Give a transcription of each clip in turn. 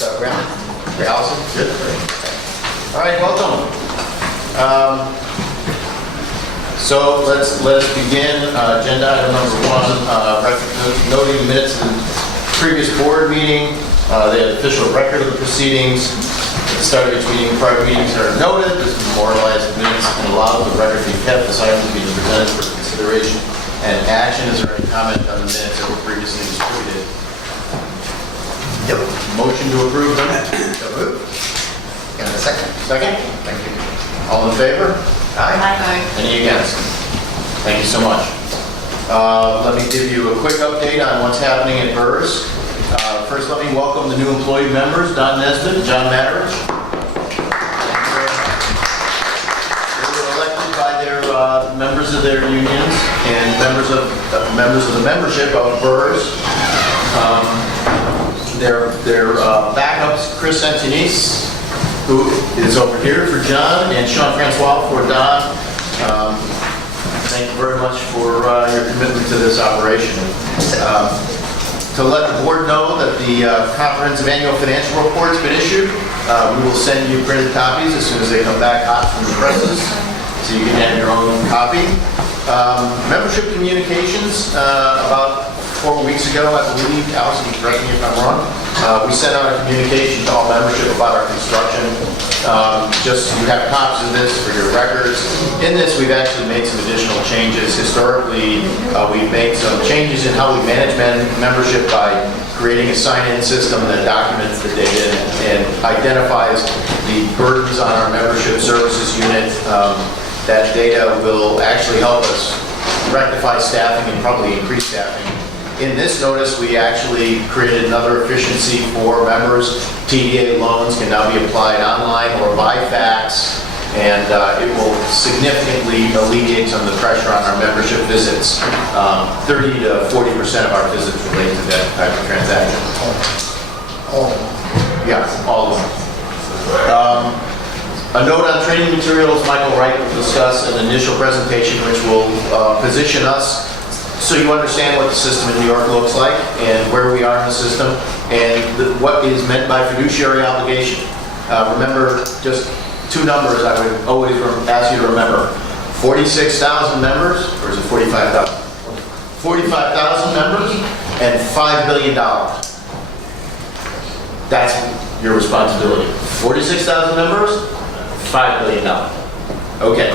Brandon? Allison? Good. All right, welcome. So let's begin. Agenda item number 1, noting the minutes of the previous board meeting. The official record of the proceedings. At the start of each meeting, prior meetings are noted. This memorializes the minutes and allows the record to be kept. This item is being presented for consideration and action. Is there any comment on the minutes that were previously distributed? Yep. Motion to approve them? So moved. And a second. Second? Thank you. All in favor? Aye. Any against? Thank you so much. Let me give you a quick update on what's happening at BERS. First, let me welcome the new employee members, Don Nesbitt and John Matterich. They were elected by their members of their unions and members of the membership of BERS. Their backups, Chris Antonis, who is over here for John, and Sean Francois for Don. Thank you very much for your commitment to this operation. To let the board know that the comprehensive annual financial report's been issued. We will send you printed copies as soon as they come back hot from the presses, so you can have your own copy. Membership communications, about 4 weeks ago, I believe, Allison, you correct me if I'm wrong, we sent out a communication to all membership about our construction. Just so you have copies of this for your records. In this, we've actually made some additional changes. Historically, we've made some changes in how we manage membership by creating a sign-in system that documents the data and identifies the burdens on our membership services unit. That data will actually help us rectify staffing and probably increase staffing. In this notice, we actually created another efficiency for members. TDA loans can now be applied online or by fax, and it will significantly alleviate some of the pressure on our membership visits. 30 to 40% of our visits relate to that type of transaction. Yeah, all of them. A note on training materials, Michael Wright will discuss an initial presentation which will position us so you understand what the system in New York looks like and where we are in the system and what is meant by fiduciary obligation. Remember just two numbers I would always ask you to remember. 46,000 members, or is it 45,000? 45,000 members and $5 billion. That's your responsibility. 46,000 members, $5 billion. Okay.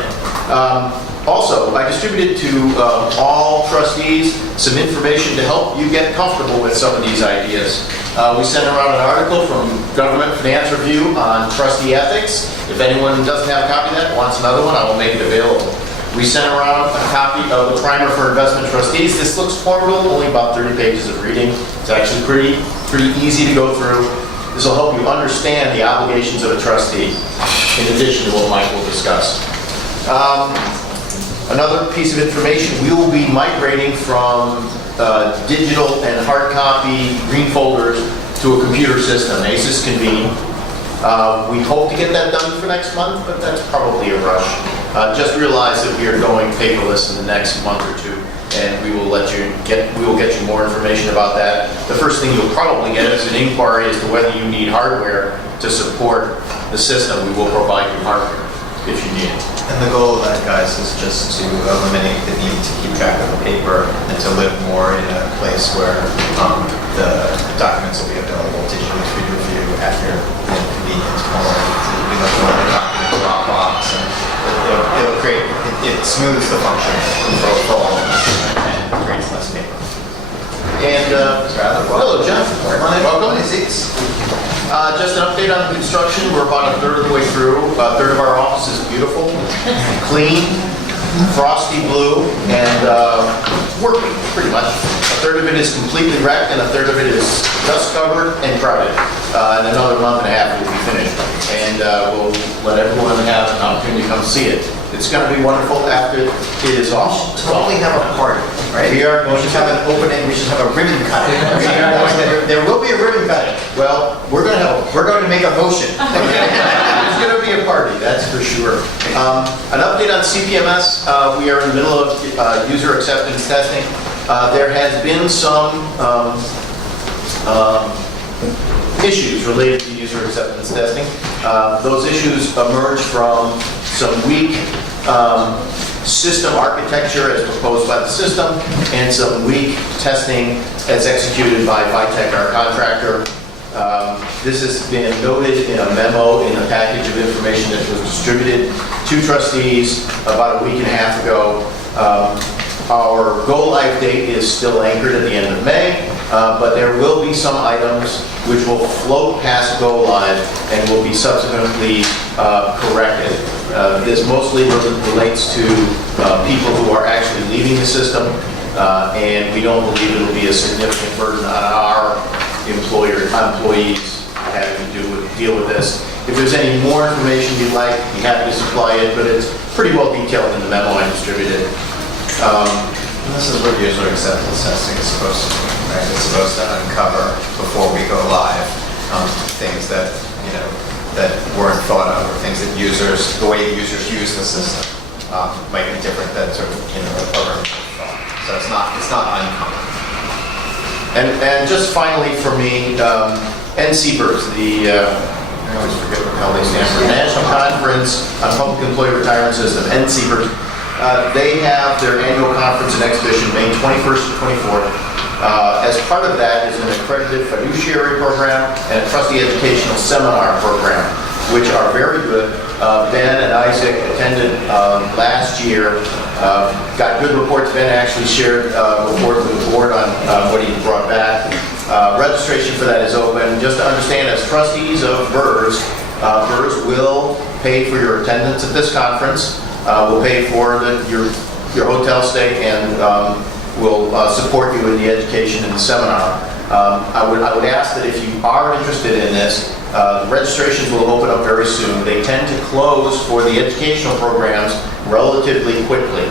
Also, I distributed to all trustees some information to help you get comfortable with some of these ideas. We sent around an article from Government Finance Review on trustee ethics. If anyone doesn't have a copy of that, wants another one, I will make it available. We sent around a copy of the primer for investment trustees. This looks formidable, only about 30 pages of reading. It's actually pretty easy to go through. This will help you understand the obligations of a trustee, in addition to what Mike will discuss. Another piece of information, we will be migrating from digital and hard copy green folders to a computer system, ACES Convene. We hope to get that done for next month, but that's probably a rush. Just realize that we are going paperless in the next month or two, and we will get you more information about that. The first thing you'll probably get is an inquiry as to whether you need hardware to support the system. We will provide you hardware if you need it. And the goal of that, guys, is just to eliminate the need to keep track of the paper and to live more in a place where the documents will be available digitally for you to review at your convenience. You know, the document Dropbox, and it'll create, it smooths the function for all of us and creates less paper. And hello, Jeff. Welcome. Just an update on the construction. We're about a third of the way through. A third of our office is beautiful, clean, frosty blue, and working pretty much. A third of it is completely wrecked, and a third of it is dust covered and crowded. In another month and a half, it will be finished, and we'll let everyone have an opportunity to come see it. It's going to be wonderful after it is off. Totally have a party, right? We are going to to have an opening. We should have a ribbon cutting. There will be a ribbon cutting. Well, we're going to make a motion. There's going to be a party, that's for sure. An update on CPMS. We are in the middle of user acceptance testing. There has been some issues related to user acceptance testing. Those issues emerge from some weak system architecture as proposed by the system and some weak testing that's executed by Vitech, our contractor. This has been noted in a memo in a package of information that was distributed to trustees about a week and a half ago. Our go-live date is still anchored at the end of May, but there will be some items which will float past go-live and will be subsequently corrected. This mostly relates to people who are actually leaving the system, and we don't believe it will be a significant burden on our employees having to deal with this. If there's any more information you'd like, be happy to supply it, but it's pretty well detailed in the memo I distributed. This is what user acceptance testing is supposed to do, right? It's supposed to uncover before we go live things that that weren't thought of, or things that the way users use the system might be different than sort of a program thought. So it's not uncommon. And just finally for me, NCBERS, I always forget what the hell they stand for, National Conference on Public Employee Retirement System, NCBERS. They have their annual conference and exhibition May 21st to 24th. As part of that is an accredited fiduciary program and a trustee educational seminar program, which are very good. Ben and Isaac attended last year, got good reports. Ben actually shared a report with the board on what he brought back. Registration for that is open. Just to understand, as trustees of BERS, BERS will pay for your attendance at this conference, will pay for your hotel stay, and will support you in the education and the seminar. I would ask that if you are interested in this, registrations will open up very soon. They tend to close for the educational programs relatively quickly.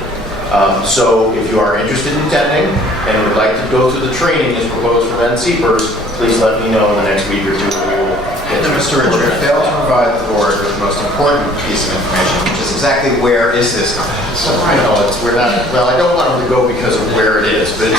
So if you are interested in attending and would like to go through the training as proposed from NCBERS, please let me know in the next week or two. We will get to Mr. Richard, failed to provide the board with the most important piece of information, which is exactly where is this company? So I know we're not. Well, I don't want them to go because of where it is, but it's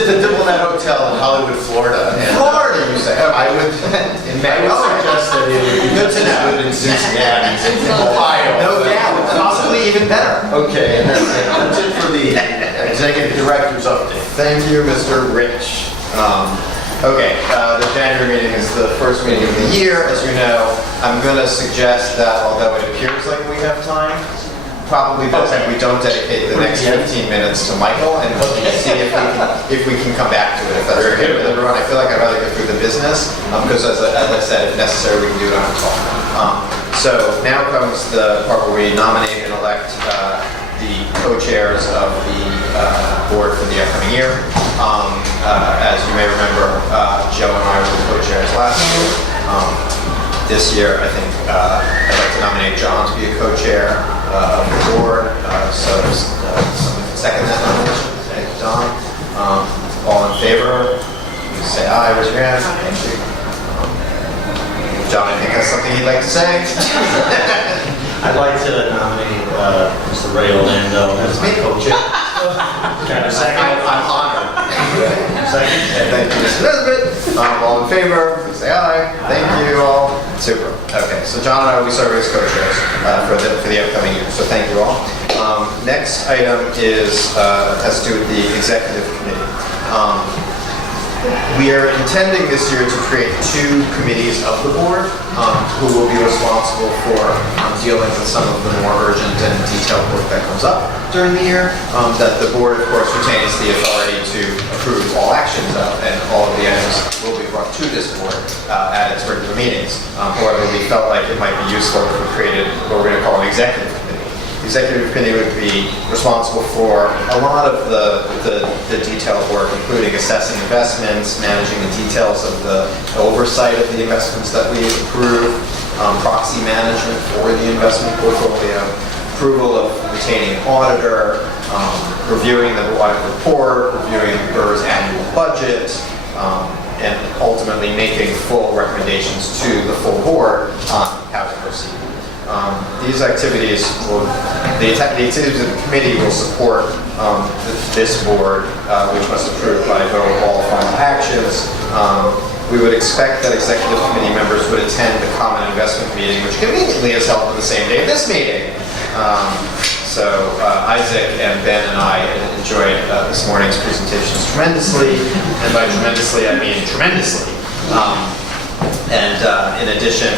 at the Diplomat Hotel in Hollywood, Florida. And, Florida, you say? I would suggest that it would be Good to know. good in Cincinnati, Ohio. No doubt, possibly even better. Okay, and that's it for the executive director's update. Thank you, Mr. Rich. Okay, the January meeting is the first meeting of the year. As you know, I'm going to suggest that although it appears like we have time, probably best that we don't dedicate the next 15 minutes to Michael, and we'll see if we can come back to it. If that's okay with everyone, I feel like I'd rather get through the business, because as I said, if necessary, we can do it on a call. So now comes the part where we nominate and elect the co-chairs of the board for the upcoming year. As you may remember, Joe and I were the co-chairs last year. This year, I think I'd like to nominate John to be a co-chair of the board. So someone can second that nomination. Thank you, Don. All in favor? Please say aye. Raise your hand. Thank you. John, I think has something he'd like to say. I'd like to nominate Mr. Ray Orlando as my co-chair. Can I second? I'm honored. Second. And thank you, Mr. Nesbitt. All in favor, please say aye. Thank you all. Super. Okay, so John and I will be serving as co-chairs for the upcoming year. So thank you all. Next item has to do with the executive committee. We are intending this year to create 2 committees of the board who will be responsible for dealing with some of the more urgent and detailed work that comes up during the year. That the board, of course, retains the authority to approve all actions of, and all of the items will be brought to this board at its regular meetings. However, we felt like it might be useful if we created what we're going to call an executive committee. The executive committee would be responsible for a lot of the detailed work, including assessing investments, managing the details of the oversight of the investments that we approve, proxy management for the investment portfolio, approval of retaining an auditor, reviewing the audit report, reviewing the BERS annual budget, and ultimately making full recommendations to the full board on how to proceed. These activities will, the activities of the committee will support this board, which must approve by vote all final actions. We would expect that executive committee members would attend the common investment meeting, which conveniently is held on the same day of this meeting. So Isaac and Ben and I enjoyed this morning's presentations tremendously, and by tremendously I mean tremendously. And in addition,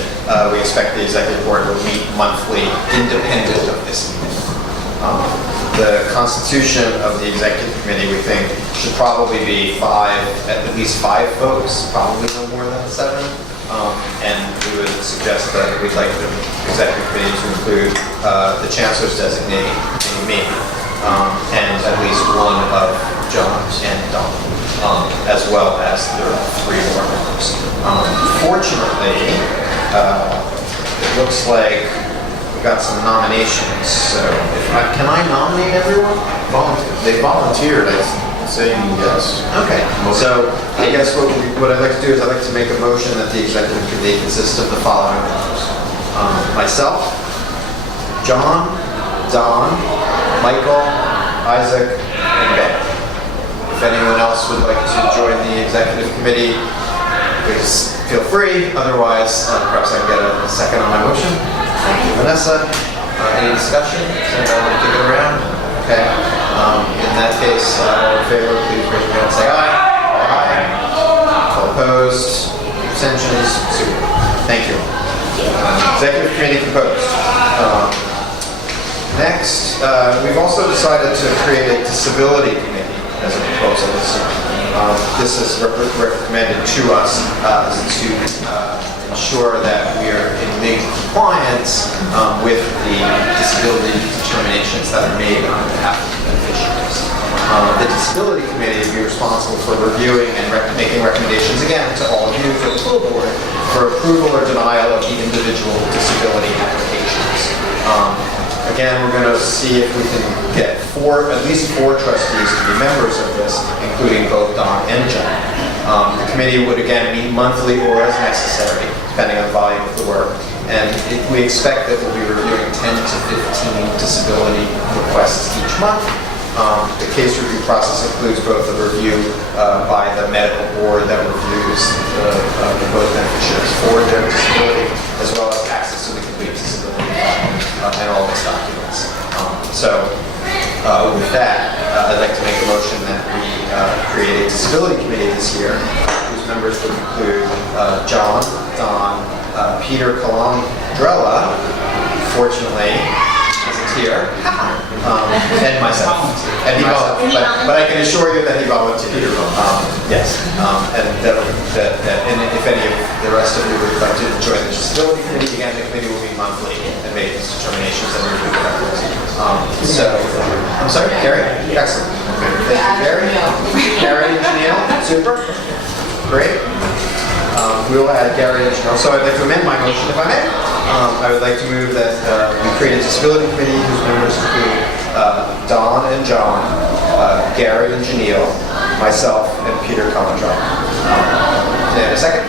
we expect the executive board will meet monthly independent of this meeting. The constitution of the executive committee, we think, should probably be at least five folks, probably no more than 7. And we would suggest that we'd like the executive committee to include the chancellor's designee, me, and at least one of John and Don, as well as the 3 more members. Fortunately, it looks like we got some nominations. So, can I nominate everyone? They volunteered, I say yes. Okay. So I guess what I'd like to do is I'd like to make a motion that the executive committee consists of the following members: myself, John, Don, Michael, Isaac, and Ben. If anyone else would like to join the executive committee, please feel free. Otherwise, perhaps I can get a second on my motion. Thank you, Vanessa. Any discussion? Does anyone want to kick it around? Okay. In that case, all in favor, please raise your hand and say aye. Aye. All opposed? Abstentions? Super. Thank you. Executive committee composed. Next, we've also decided to create a disability committee as a proposal this year. This is recommended to us to ensure that we are in legal compliance with the disability determinations that are made on behalf of the beneficiaries. The disability committee will be responsible for reviewing and making recommendations again to all of you for the full board for approval or denial of the individual disability applications. Again, we're going to see if we can get at least 4 trustees to be members of this, including both Don and John. The committee would again meet monthly or as necessary, depending on the volume of the work. And we expect that we'll be reviewing 10 to 15 disability requests each month. The case review process includes both a review by the medical board that reviews the proposed beneficiaries for their disability, as well as access to the complete disability file and all these documents. With that, I'd like to make a motion that we create a disability committee this year, whose members would include John, Don, Peter Calandrella, fortunately, isn't here, and myself. But I can assure you that he volunteered. Yes. And if any of the rest of you would like to join the disability committee, again, the committee will meet monthly and make these determinations and review the records. I'm sorry, Gary? Excellent. Thank you, Gary. Gary and Neil, super. Great. We will add Gary and Janelle. So I'd like to amend my motion, if I may. I would like to move that we create a disability committee whose members include Don and John, Gary and Janelle, myself, and Peter Calandrella. Can I have a second?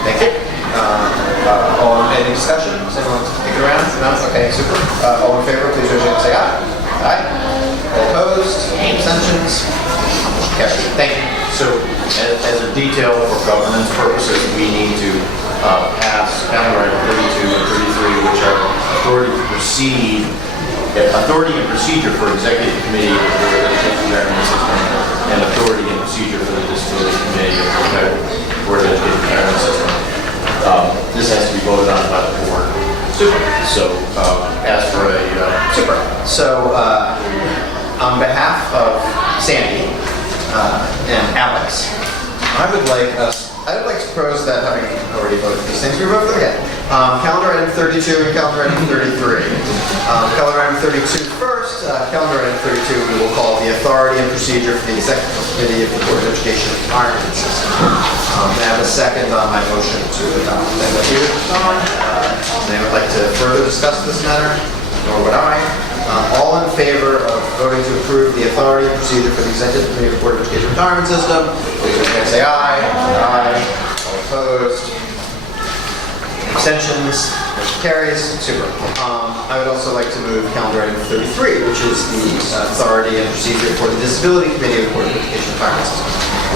Thank you. Any discussion? Does anyone want to take it around? No? Okay, super. All in favor, please raise your hand and say aye. Aye. All opposed? Abstentions? Carried. Thank you. So, as a detail for governance purposes, we need to pass County Item 32 and 33, which are authority and procedure for executive committee of the Board of Education Retirement System, and authority and procedure for the disability committee of the Board of Education Retirement System. This has to be voted on by the board. Super. So, ask for a Super. So, on behalf of Sandy and Alex, I would like to propose that, having already voted these things, we vote for them again. Calendar item 32 and calendar item 33. Calendar item 32 first. Calendar item 32 we will call the authority and procedure for the executive committee of the Board of Education Retirement System. May I have a second on my motion to adopt? Thank you, Don. Anyone would like to further discuss this matter? Nor would I. All in favor of voting to approve the authority and procedure for the Executive Committee of the Board of Education Retirement System, please raise your hand and say aye. Aye. All opposed? Abstentions? Motion carries. Super. I would also like to move calendar item 33, which is the authority and procedure for the Disability Committee of the Board of Education Finance,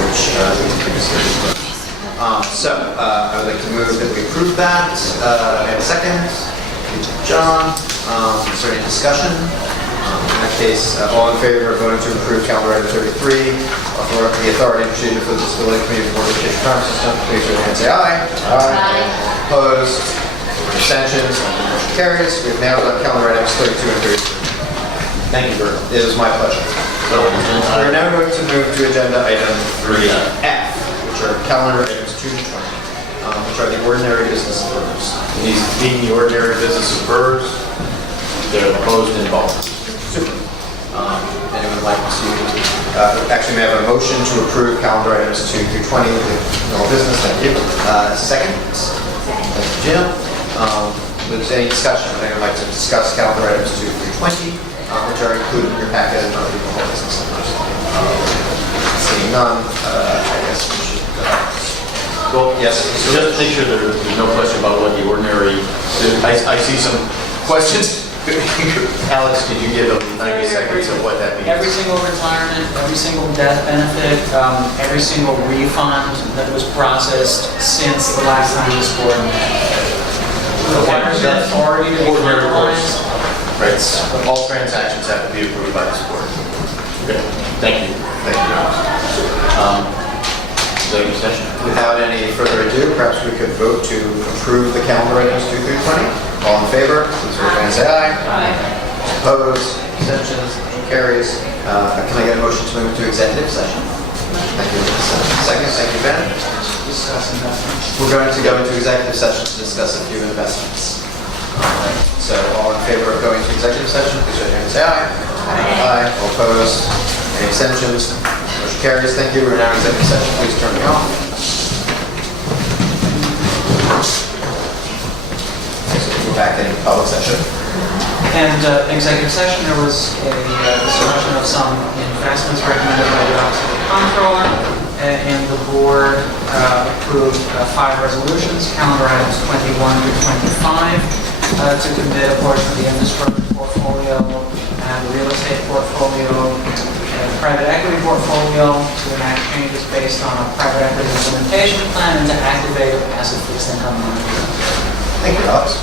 which we previously discussed. I would like to move that we approve that. I have a second. John, is there any discussion? In that case, all in favor of voting to approve calendar item 33, the authority and procedure for the Disability Committee of the Board of Education Finance System, please raise your hand and say aye. Aye. Opposed? Abstentions? Motion carries. We have now done calendar items 32 and 33. Thank you, Bert. It is my pleasure. So, We're now going to move to agenda item 3F, which are calendar items 2 to 20, which are the ordinary business of BERS. These being the ordinary business of BERS, they're opposed in both. Super. Anyone like to, actually may I have a motion to approve calendar items 2 through 20 with no business? Thank you. Second? Thank you, Jim. If there's any discussion, would anyone like to discuss calendar items 2 through 20, which are included in your packet and other people have business? Seeing none, I guess we should go. Well, Yes. just to make sure there's no question about what the ordinary, I see some questions. Alex, could you give them 90 seconds of what that means? Every single retirement, every single death benefit, every single refund that was processed since the last time this board met. Requires an authority to be Ordinary course. finalized. Right, but all transactions have to be approved by this board. Okay, thank you. Thank you. Executive session. Without any further ado, perhaps we could vote to approve the calendar items 2 through 20. All in favor, please raise your hand and say aye. Aye. Opposed, abstentions, motion carries. Can I get a motion to move into executive session? Thank you. Second, thank you, Ben. Discuss investments. We're going to go into executive session to discuss a few investments. So all in favor of going to executive session, please raise your hand and say aye. Aye. All opposed, any abstentions? Motion carries. Thank you. We're now in executive session. Please turn me off. Go back to public session. And executive session, there was a discussion of some investments recommended by the Office of the Comptroller, and the board approved 5 resolutions, calendar items 21 through 25, to commit a portion of the infrastructure portfolio and the real estate portfolio and private equity portfolio to enact changes based on a private equity implementation plan and to activate a passive fixed income manager. Thank you, Alex.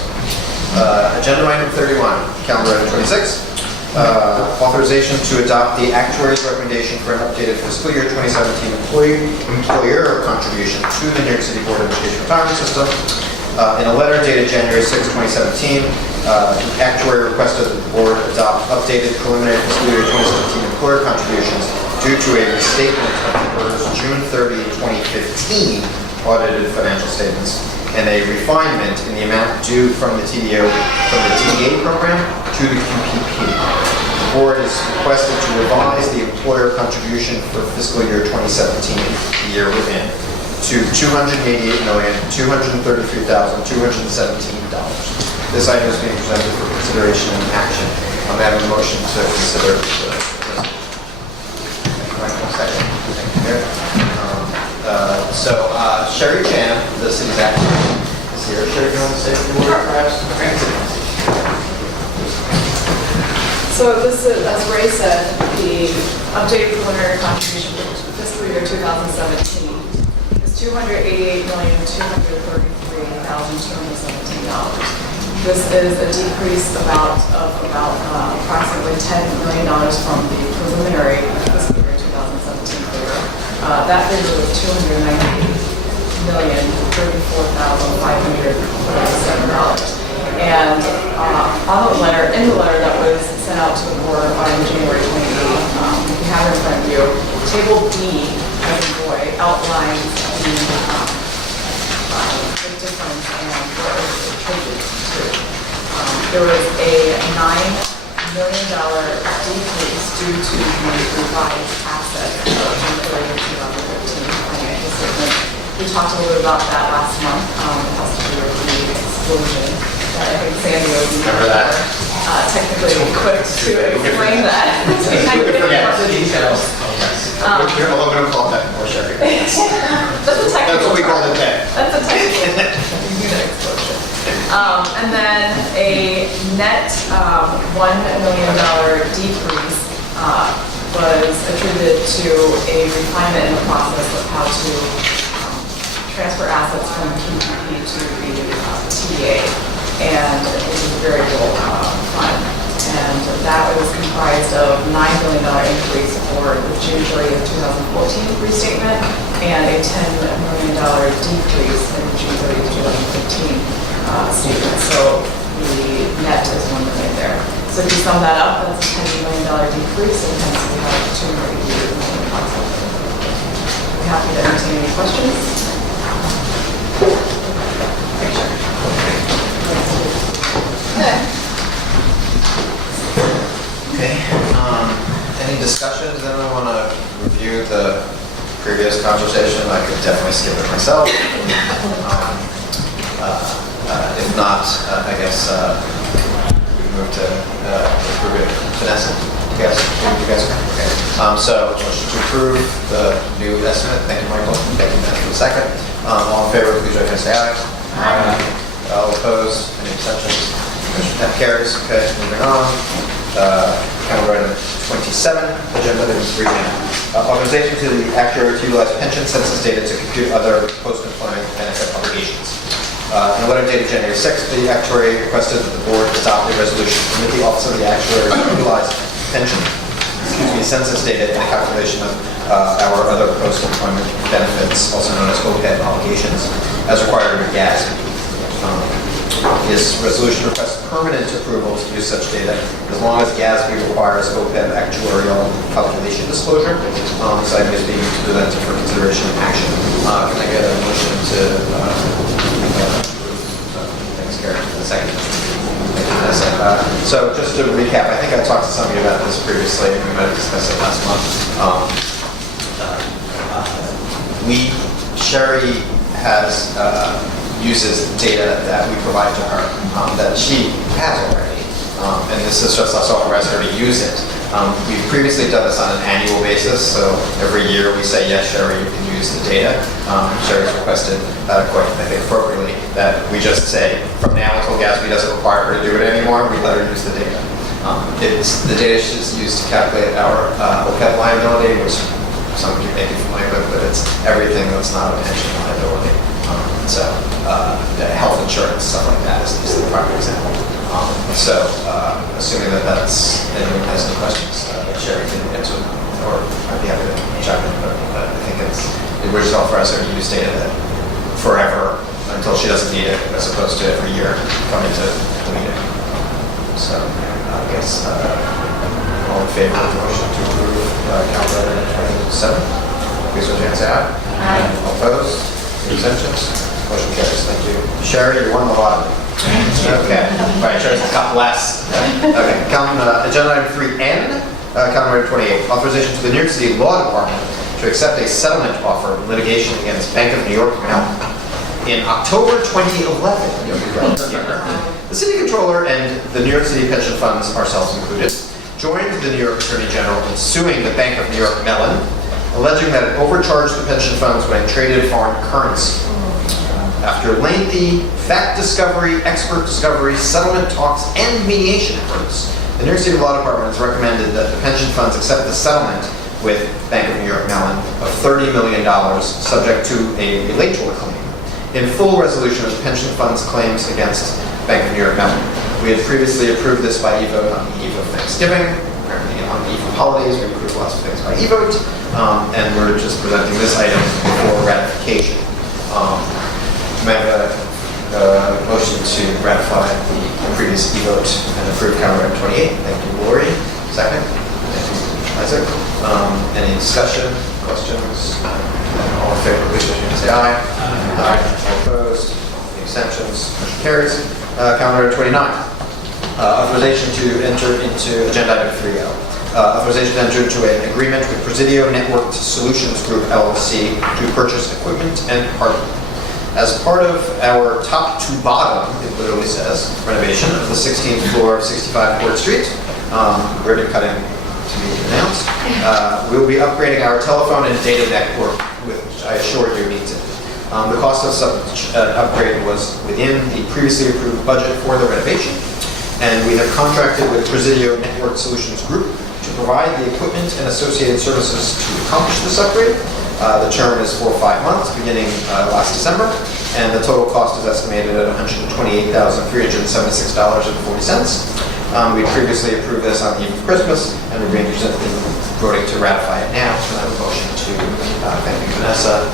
Agenda item 31, calendar item 26. Authorization to adopt the actuary's recommendation for an updated fiscal year 2017 employer contribution to the New York City Board of Education Retirement System. In a letter dated January 6, 2017, the actuary requested that the board adopt updated preliminary fiscal year 2017 employer contributions due to a restatement of the BERS June 30, 2015 audited financial statements and a refinement in the amount due from the TDA program to the QPP. The board is requested to revise the employer contribution for fiscal year 2017, the year within, to $288,233,217. This item is being presented for consideration and action. I'm having a motion to consider. Second. Thank you, Mayor. Sherry Chan, the city's actuary, is here. Sherry, do you want to say a few words, perhaps? So this is, as Ray said, the updated preliminary contribution for fiscal year 2017 is $288,233,217. This is a decrease of about approximately $10 million from the preliminary fiscal year 2017 figure. That figure was $294,034,547. And in the letter that was sent out to the board on January 28th, you have in front of you, Table D, as in boy, outlines the difference and what it was attributed to. There was a $9 million decrease due to the revised assets of the 2015 financial statement. We talked a little bit about that last month. It has to do with the exclusion. I think Sandy would be technically equipped to explain that. Yes, details. Although we don't call that more Sherry. That's a technical. That's what we call it then. That's a technical unit explosion. And then a net $1 million decrease was attributed to a refinement in the process of how to transfer assets from PPP to the TDA, and it was a variable fund. And that was comprised of $9 million increase for the June 30th, 2014 restatement, and a $10 million decrease in the June 30th, 2015 statement. So the net is $1 million there. So if you sum that up, that's a $10 million decrease, and hence we have $288 million concept. I'm happy to entertain any questions. Okay, any discussion? Does anyone want to review the previous conversation? I could definitely skip it myself. If not, I guess we move to approve it. Vanessa, you guys? Okay. So, motion to approve the new estimate. Thank you, Michael. Thank you, Vanessa, for the second. All in favor, please raise your hand, say aye. Aye. All opposed? Any abstentions? That carries. Okay, moving on. Counter item 27, agenda item 3. Authorization to the actuary to utilize pension census data to compute other post-employment benefit obligations. In a letter dated January 6th, the actuary requested that the board adopt a resolution to permit the Office of the Actuary to utilize pension, census data in the calculation of our other post-employment benefits, also known as OPEB obligations, as required under GASB. This resolution requests permanent approval to use such data as long as GASB requires OPEB actuarial calculation disclosure. This item is being presented for consideration and action. Can I get a motion to thanks, Karen, for the second? So just to recap, I think I talked to some of you about this previously, and we might have discussed it last month. Sherry has uses data that we provide to her that she has already, and this is just us authorizing her to use it. We've previously done this on an annual basis, so every year we say, yes, Sherry, you can use the data. Sherry's requested, quite I think appropriately, that we just say, from now until GASB doesn't require her to do it anymore, we let her use the data. The data is just used to calculate our OPEB liability, which some of you may be familiar with, but it's everything that's not a pension liability. So health insurance, stuff like that is the prime example. Assuming that anyone has any questions, Sherry can answer them, or I'd be happy to chime in, but I think we're just authorizing her to use data that forever until she doesn't need it, as opposed to every year coming to the meeting. So I guess all in favor of the motion to approve calendar item 27? Please raise your hand, say aye. Aye. All opposed? Any abstentions? Motion carries. Thank you. Sherry, you won the lottery. Okay. All right, Sherry's got less. Okay. Agenda item 3N, calendar item 28. Authorization to the New York City Law Department to accept a settlement offer of litigation against Bank of New York Mellon. In October 2011, the City Controller and the New York City pension funds, ourselves included, joined the New York Attorney General in suing the Bank of New York Mellon, alleging that it overcharged the pension funds when it traded foreign currency. After lengthy fact discovery, expert discovery, settlement talks, and mediation efforts, the New York City Law Department has recommended that the pension funds accept the settlement with Bank of New York Mellon of $30 million, subject to a late tort claim, in full resolution of the pension fund's claims against Bank of New York Mellon. We had previously approved this by e-vote on the eve of Thanksgiving. Apparently on the eve of holidays, we approved lots of things by e-vote, and we're just presenting this item for ratification. May I have a motion to ratify the previous e-vote and approve calendar item 28? Thank you, Lori. Second? Thank you, Isaac. Any discussion, questions? All in favor, please raise your hand, say aye. Aye. All opposed? Any abstentions? Motion carries. Calendar item 29. Authorization to enter into agenda item 3L. Authorization to enter into an agreement with Presidio Networked Solutions Group LLC to purchase equipment and hardware. As part of our top to bottom, it literally says, renovation of the 16th floor of 65 Court Street, ribbon cutting to be announced, we will be upgrading our telephone and data network, which I assure you needs it. The cost of such an upgrade was within the previously approved budget for the renovation, and we have contracted with Presidio Network Solutions Group to provide the equipment and associated services to accomplish this upgrade. The term is for 5 months, beginning last December, and the total cost is estimated at $128,376.40. We previously approved this on the eve of Christmas, and we're being presented voting to ratify it now. So I have a motion to thank you, Vanessa.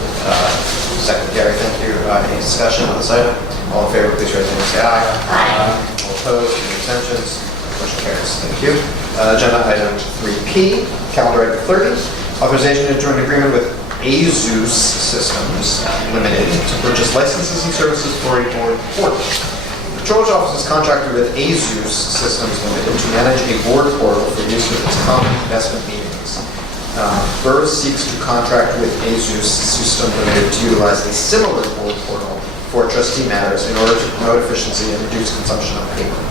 Second, Gary, thank you. Any discussion on this item? All in favor, please raise your hand and say aye. Aye. All opposed, any abstentions? Motion carries. Thank you. Agenda item 3P, calendar item 30, authorization to enter an agreement with ASUS Systems Limited to purchase licenses and services for a board portal. The Controller's Office is contracted with ASUS Systems Limited to manage a board portal for use with its common investment meetings. BERS seeks to contract with ASUS Systems Limited to utilize a similar board portal for trustee matters in order to promote efficiency and reduce consumption of paper.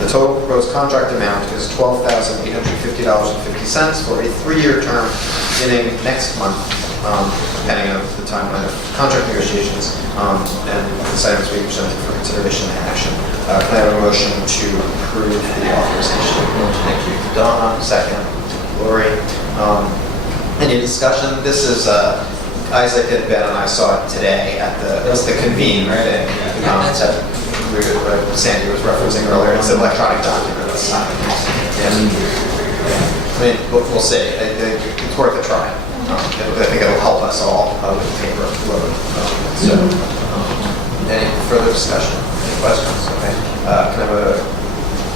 The total proposed contract amount is $12,850.50 for a 3-year term beginning next month, depending on the timeline of contract negotiations, and this item is being presented for consideration and action. Can I have a motion to approve the authorization? Thank you, Donna. Second, Lori. Any discussion? This is Isaac and Ben and I saw it today at the convene, right? Sandy was referencing earlier. It's an electronic document. And I mean, we'll see. It's worth a try. I think it'll help us all with the paper load. Any further discussion? Any questions? Okay. Can I have a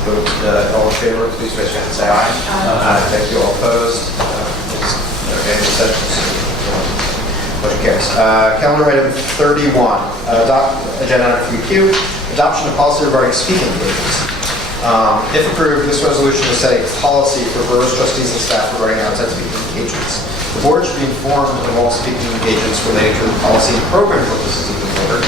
vote? All in favor, please raise your hand and say aye. Aye. Thank you. All opposed? Okay. Motion carries. Calendar item 31. Agenda item 3Q. Adoption of policy regarding speaking engagements. If approved, this resolution will set a policy for BERS trustees and staff regarding outside speaking engagements. The board should be informed of all speaking engagements related to the policy and program purposes of the board.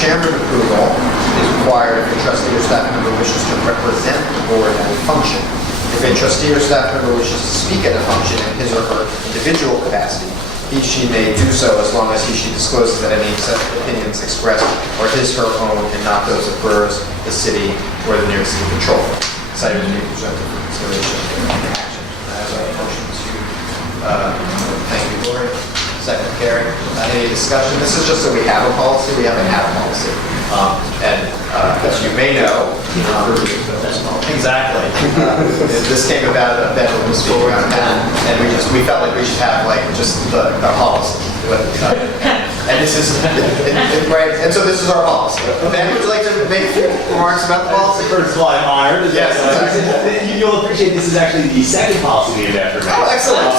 Chairman approval is required if a trustee or staff member wishes to represent the board at a function. If a trustee or staff member wishes to speak at a function in his or her individual capacity, he/she may do so as long as he/she discloses that any opinions expressed are his/her own and not those of BERS, the city, or the New York City Controller. This item is being presented for consideration and action. I have a motion to thank you, Lori. Second, Gary. Any discussion? This is just so we have a policy. We haven't had a policy. As you may know, exactly. This came about Ben was speaking on that, and we felt like we should have just the policy. And this is right. And so this is our policy. Ben, would you like to make a few remarks about the policy? First of all, I'm honored. Yes. You'll appreciate this is actually the second policy named after me. Oh, excellent.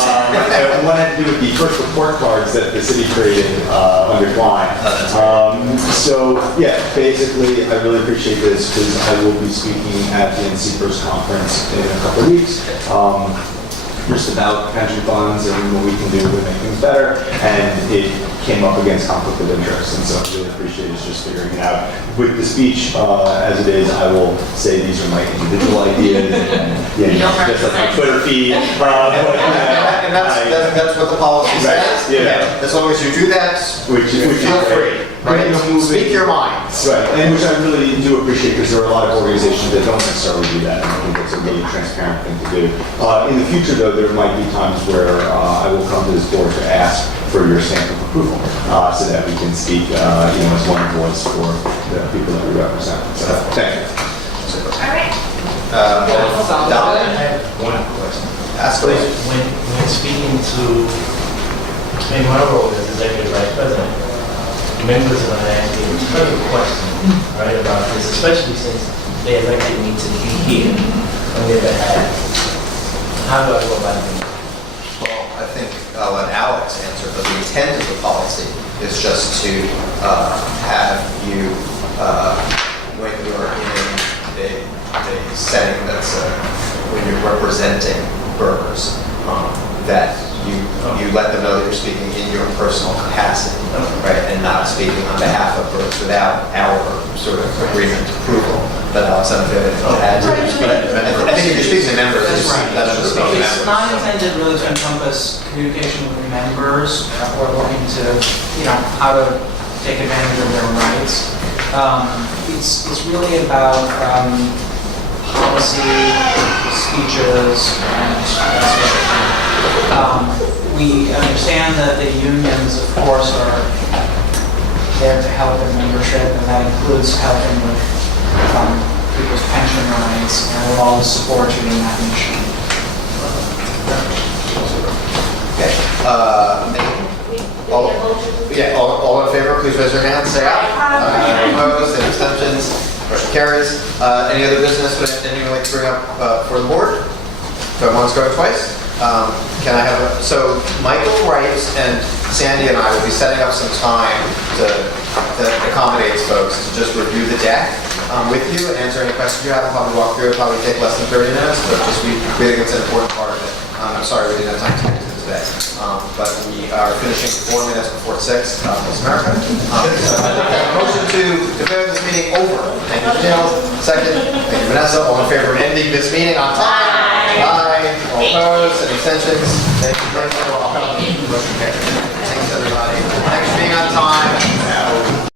One had to do with the first report cards that the city created under Klein. So yeah, basically, I really appreciate this because I will be speaking at the NC conference in a couple of weeks. Just about pension funds and what we can do to make things better, and it came up against conflict of interest, and so I really appreciate it just figuring it out. With the speech as it is, I will say these are my individual ideas, and just like my Twitter feed. And that's what the policy says. Yeah. As long as you do that, Which feel free. Right? Speak your mind. Right, and which I really do appreciate because there are a lot of organizations that don't necessarily do that, and I think it's a really transparent thing to do. In the future, though, there might be times where I will come to this board to ask for your stamp of approval, so that we can speak, as one voice for the people that we represent. So, thank you. Super. All right. Don? I have one question. Ask please. When speaking to, in my role as executive vice president, members are asking a ton of questions, right, about this, especially since they elected me to be here on their behalf. How do I go about doing that? Well, I think I'll let Alex answer, but the intent of the policy is just to have you, when you're in a setting that's, when you're representing BERS, that you let them know that you're speaking in your personal capacity, right, and not speaking on behalf of BERS without our sort of agreement, approval. but Alex, I don't know if you have anything to add to it. But I think if you're speaking to members, That's it's right. better to speak to It's members. not intended really to encompass communication with members who are looking to, how to take advantage of their rights. It's really about policy, speeches, and that sort of thing. We understand that the unions, of course, are there to help in membership, and that includes helping with people's pension rights, and we'll all support you in that mission. Okay. All in favor, please raise your hand, say aye. Aye. Opposed, any abstentions? Motion carries. Any other business that anyone would like to bring up for the board? Going once, going twice? Can I have so Michael Wright and Sandy and I will be setting up some time that accommodates folks to just review the deck with you, answer any questions you have, and probably walk through it. Probably take less than 30 minutes, but just we think it's an important part of it. I'm sorry we didn't have time to get to it today, but we are finishing 4 minutes before 6. Voice America. So I think a motion to declare this meeting over. Thank you, Janelle. Second. Thank you, Vanessa. All in favor of ending this meeting on time? Aye. All opposed? Any abstentions? Thank you very much. Motion carries. Thank you.